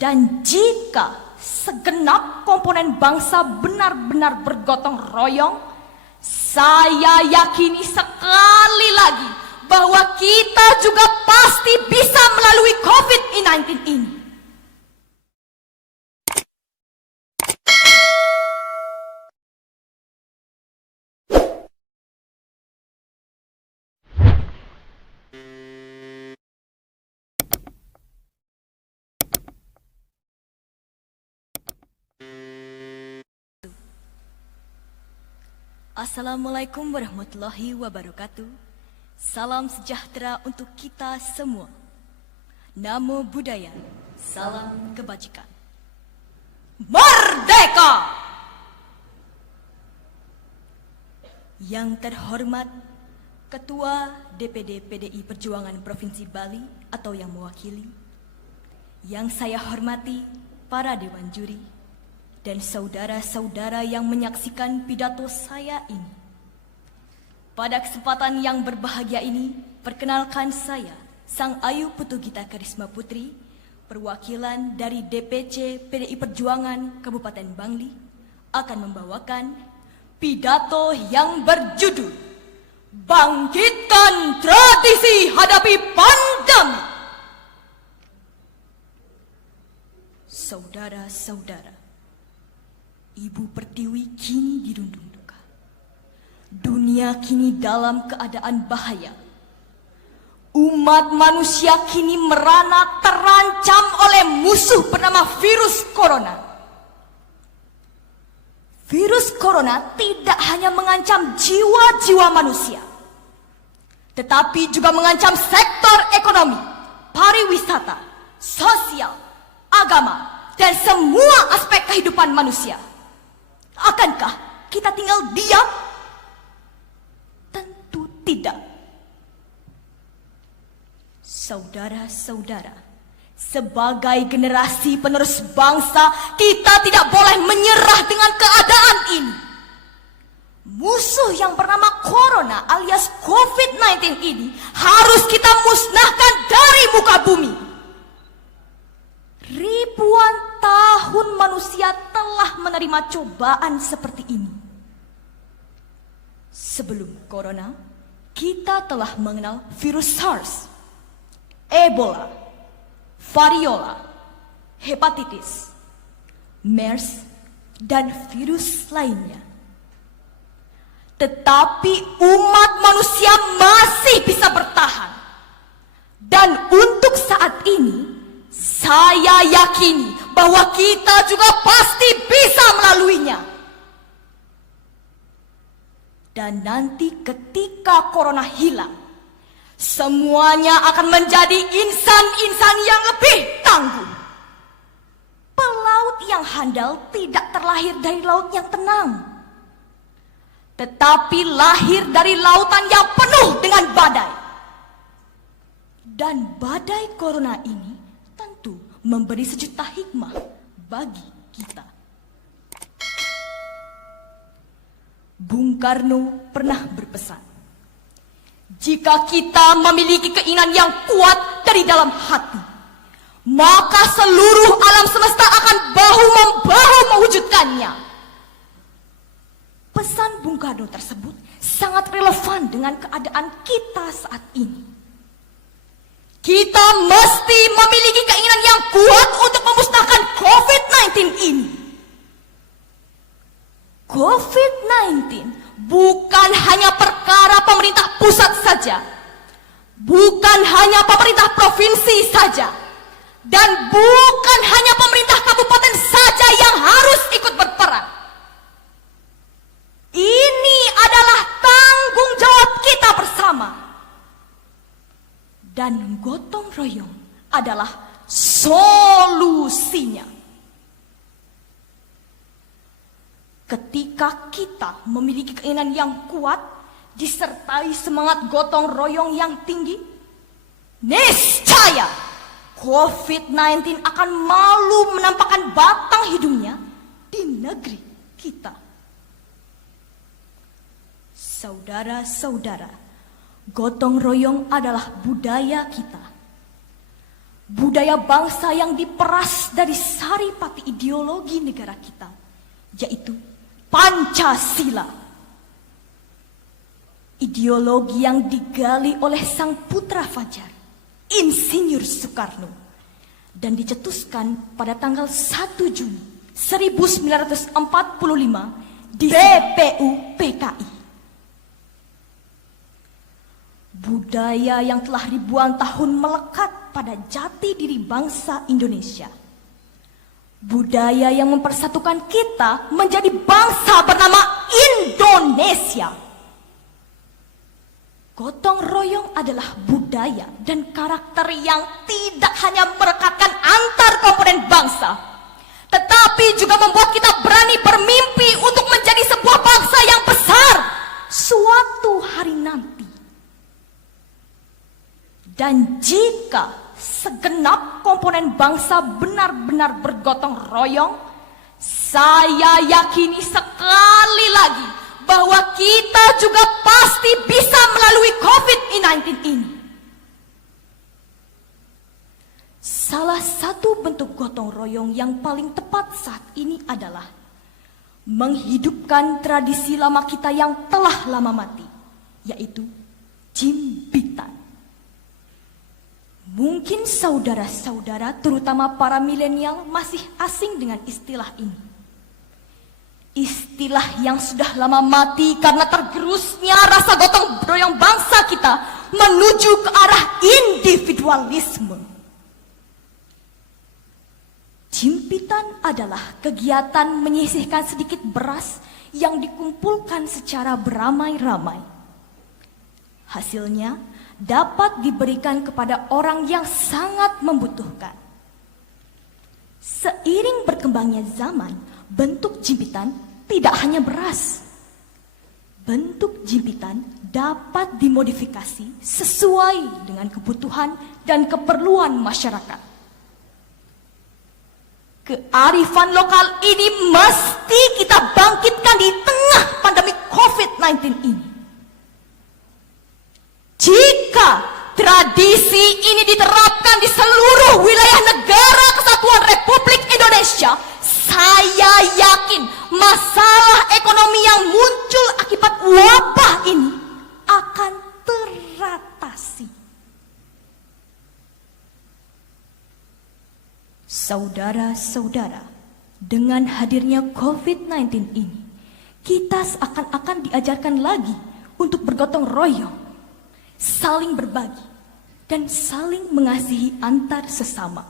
Dan jika segenap komponen bangsa benar-benar bergotong royong, saya yakini sekali lagi bahwa kita juga pasti bisa melalui COVID-19 ini. Assalamualaikum warahmatullahi wabarakatuh. Salam sejahtera untuk kita semua. Namo Buddhaya, salam kebajikan. Merdeka! Yang terhormat Ketua DPD PDI Perjuangan Provinsi Bali atau yang mewakili, yang saya hormati para dewan juri, dan saudara-saudara yang menyaksikan pidato saya ini. Pada kesempatan yang berbahagia ini, perkenalkan saya, Sang Ayu Putugita Karisma Putri, perwakilan dari DPC PDI Perjuangan Kabupaten Bangli, akan membawakan pidato yang berjudul Bangkitkan Tradisi Hadapi Pandemi. Saudara-saudara, Ibu Pertiwi kini dirundung duka. Dunia kini dalam keadaan bahaya. Umat manusia kini merana terancam oleh musuh bernama virus corona. Virus corona tidak hanya mengancam jiwa-jiwa manusia, tetapi juga mengancam sektor ekonomi, pariwisata, sosial, agama, dan semua aspek kehidupan manusia. Akankah kita tinggal diam? Tentu tidak. Saudara-saudara, sebagai generasi penerus bangsa, kita tidak boleh menyerah dengan keadaan ini. Musuh yang bernama Corona alias COVID-19 ini harus kita musnahkan dari muka bumi. Ribuan tahun manusia telah menerima cobaan seperti ini. Sebelum corona, kita telah mengenal virus SARS, Ebola, variola, hepatitis, MERS, dan virus lainnya. Tetapi umat manusia masih bisa bertahan. Dan untuk saat ini, saya yakini bahwa kita juga pasti bisa melaluinya. Dan nanti ketika corona hilang, semuanya akan menjadi insan-insan yang lebih tangguh. Pelaut yang handal tidak terlahir dari laut yang tenang, tetapi lahir dari lautan yang penuh dengan badai. Dan badai corona ini tentu memberi sejuta hikmah bagi kita. Bung Karno pernah berpesan, jika kita memiliki keinginan yang kuat dari dalam hati, maka seluruh alam semesta akan bahu-membahu mewujudkannya. Pesan Bung Karno tersebut sangat relevan dengan keadaan kita saat ini. Kita mesti memiliki keinginan yang kuat untuk memusnahkan COVID-19 ini. COVID-19 bukan hanya perkara pemerintah pusat saja, bukan hanya pemerintah provinsi saja, dan bukan hanya pemerintah kabupaten saja yang harus ikut berperan. Ini adalah tanggung jawab kita bersama. Dan gotong royong adalah solusinya. Ketika kita memiliki keinginan yang kuat, disertai semangat gotong royong yang tinggi, niscaya COVID-19 akan malu menampakkan batang hidungnya di negeri kita. Saudara-saudara, gotong royong adalah budaya kita. budaya bangsa yang diperas dari saripati ideologi negara kita, yaitu Pancasila. Ideologi yang digali oleh sang putra fajar, Insinyur Soekarno, dan dicetuskan pada tanggal 1 Juni 1945 di TPU PKI. Budaya yang telah ribuan tahun melekat pada jati diri bangsa Indonesia. Budaya yang mempersatukan kita menjadi bangsa bernama Indonesia. Gotong royong adalah budaya dan karakter yang tidak hanya merekatkan antar komponen bangsa, tetapi juga membuat kita berani bermimpi untuk menjadi sebuah bangsa yang besar suatu hari nanti. Dan jika segenap komponen bangsa benar-benar bergotong royong, saya yakini sekali lagi bahwa kita juga pasti bisa melalui COVID-19 ini. Salah satu bentuk gotong royong yang paling tepat saat ini adalah menghidupkan tradisi lama kita yang telah lama mati, yaitu jimpitan. Mungkin saudara-saudara, terutama para milenial, masih asing dengan istilah ini. Istilah yang sudah lama mati karena tergerusnya rasa gotong royong bangsa kita menuju ke arah individualisme. Jimpitan adalah kegiatan menyisihkan sedikit beras yang dikumpulkan secara beramai-ramai. Hasilnya dapat diberikan kepada orang yang sangat membutuhkan. Seiring berkembangnya zaman, bentuk jimpitan tidak hanya beras. Bentuk jimpitan dapat dimodifikasi sesuai dengan kebutuhan dan keperluan masyarakat. Kearifan lokal ini mesti kita bangkitkan di tengah pandemi COVID-19 ini. Jika tradisi ini diterapkan di seluruh wilayah negara Kesatuan Republik Indonesia, saya yakin masalah ekonomi yang muncul akibat wabah ini akan teratasi. Saudara-saudara, dengan hadirnya COVID-19 ini, kita seakan-akan diajarkan lagi untuk bergotong royong, saling berbagi, dan saling mengasihi antar sesama.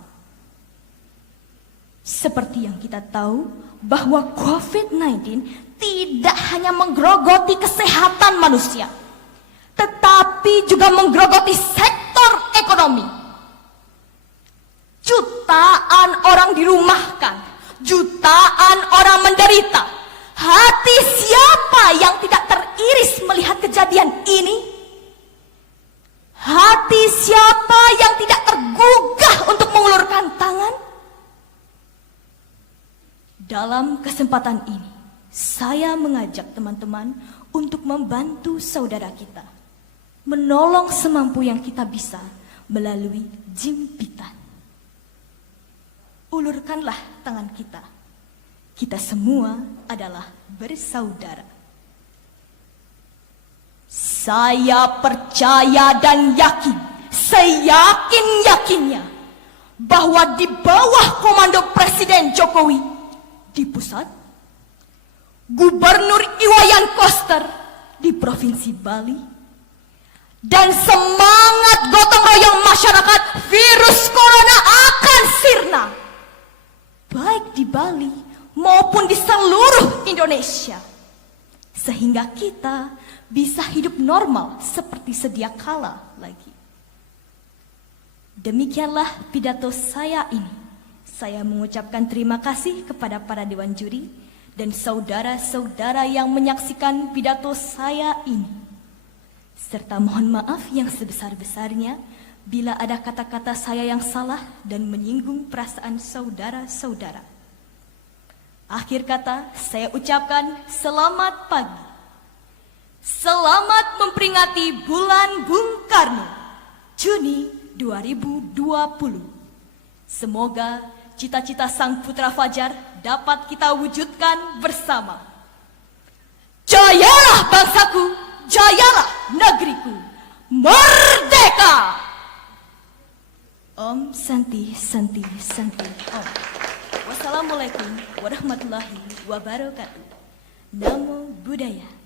Seperti yang kita tahu bahwa COVID-19 tidak hanya menggerogoti kesehatan manusia, tetapi juga menggerogoti sektor ekonomi. Jutaan orang dirumahkan, jutaan orang menderita. Hati siapa yang tidak teriris melihat kejadian ini? Hati siapa yang tidak tergugah untuk mengulurkan tangan? Dalam kesempatan ini, saya mengajak teman-teman untuk membantu saudara kita, menolong semampu yang kita bisa melalui jimpitan. Ulurkanlah tangan kita. Kita semua adalah bersaudara. Saya percaya dan yakin, seyakin-yakinnya, bahwa di bawah komando Presiden Jokowi di pusat, Gubernur Iwayan Koster di Provinsi Bali, dan semangat gotong royong masyarakat, virus corona akan sirna, baik di Bali maupun di seluruh Indonesia, sehingga kita bisa hidup normal seperti sedia kala lagi. Demikianlah pidato saya ini. Saya mengucapkan terima kasih kepada para dewan juri dan saudara-saudara yang menyaksikan pidato saya ini. Serta mohon maaf yang sebesar-besarnya bila ada kata-kata saya yang salah dan menyinggung perasaan saudara-saudara. Akhir kata, saya ucapkan selamat pagi. Selamat memperingati bulan Bung Karno, Juni 2020. Semoga cita-cita sang putra Fajar dapat kita wujudkan bersama. Jayalah bangsaku, jayalah negeriku, merdeka! Om Santi Santi Santi Om. Wassalamualaikum warahmatullahi wabarakatuh. Namo Buddhaya.